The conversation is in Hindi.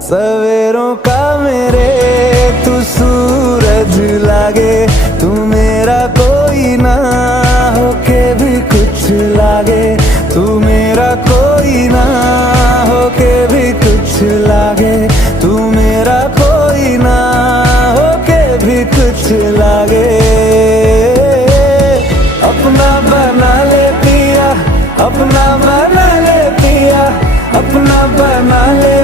सवेरों का मेरे तू सूरज लागे, तू मेरा कोई ना होके भी कुछ लागे, तू मेरा कोई ना होके भी कुछ लागे, तू मेरा कोई ना होके भी कुछ लागे। अपना बना ले पिया, अपना बना ले पिया, अपना बना ले